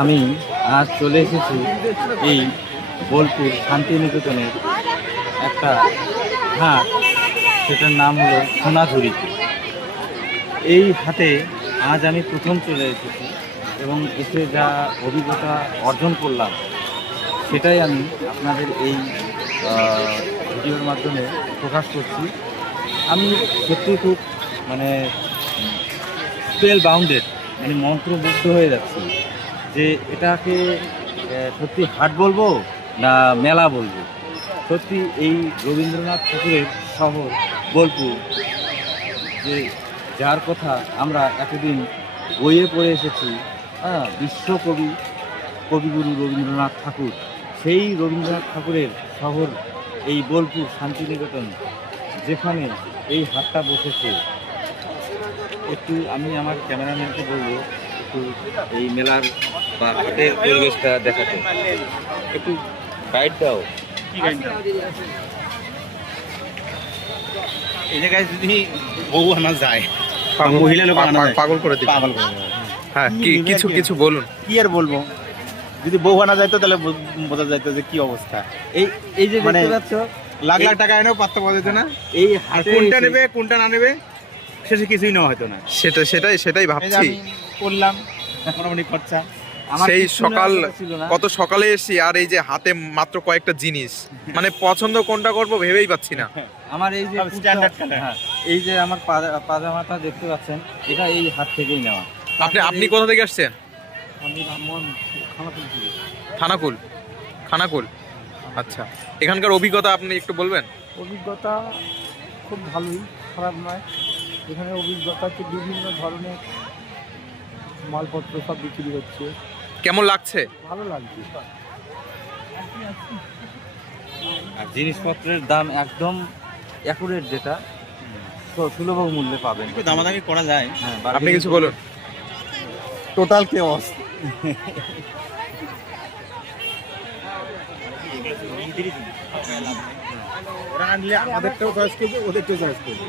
আমি আজ চলে এসেছি এই বোলপুর শান্তিনিকেতনের একটা হাট, সেটার নাম হলো সোনাঝুরিতে। এই হাটে আজ আমি প্রথম চলে এসেছি এবং এসে যা অভিজ্ঞতা অর্জন করলাম সেটাই আমি আপনাদের এই ভিডিওর মাধ্যমে প্রকাশ করছি। আমি সত্যি খুব মানে স্পেল বাউন্ডেড, মানে মন্ত্রমুগ্ধ হয়ে যাচ্ছি যে এটাকে সত্যি হাট বলবো না মেলা বলবো। সত্যি এই রবীন্দ্রনাথ ঠাকুরের শহর বোলপুর, যে যার কথা আমরা এতদিন বইয়ে পড়ে এসেছি, বিশ্বকবি কবিগুরু রবীন্দ্রনাথ ঠাকুর, সেই রবীন্দ্রনাথ ঠাকুরের শহর এই বোলপুর শান্তিনিকেতন, যেখানে এই হাটটা বসেছে। একটু আমি আমার ক্যামেরাম্যানকে বলবো একটু এই মেলার বা হাটের পরিবেশটা দেখাতে, একটু গাইড দাও। কি গাইড দাও? এই জায়গায় যদি বউ আনা যায়, মহিলা লোক পাগল করে দিবে। পাগল করে দেবে। হ্যাঁ, কিছু কিছু বলুন। কি আর বলবো, যদি বউ আনা যাইতো তাহলে বোঝা যাইতো যে কি অবস্থা। এই এই যে দেখতে পাচ্ছ, লাখ লাখ টাকা এনেও পাত্তা পাওয়া যেত না। এই আর হাটে কোনটা নেবে কোনটা না নেবে শেষে কিছুই নেওয়া হতো না। সেটাই ভাবছি। করলাম মোটামুটি খরচা। সেই সকাল কত সকালে এসেছি, আর এই যে হাতে মাত্র কয়েকটা জিনিস, মানে পছন্দ কোনটা করব ভেবেই পাচ্ছি না। আমার এই যে স্ট্যান্ডার্ড কালার, এই যে আমার পাজামাটা দেখতে পাচ্ছেন, এটা এই হাট থেকেই নেওয়া। আপনি কোথা থেকে আসছেন? আমি খানাকুল। আচ্ছা, এখানকার অভিজ্ঞতা আপনি একটু বলবেন? অভিজ্ঞতা খুব ভালোই, খারাপ নয়। এখানে অভিজ্ঞতা হচ্ছে বিভিন্ন ধরনের মালপত্র সব বিক্রি হচ্ছে। কেমন লাগছে? ভালো লাগছে। আর জিনিসপত্রের দাম একদম অ্যাকুরেট, যেটা সুলভ মূল্যে পাবেন। দামাদামি করা যায়। হ্যাঁ, আপনি কিছু বলুন। Total chaos. ওরা আনলে আমাদেরটাও চয়েস করবে, ওদেরটাও চয়েস করবে।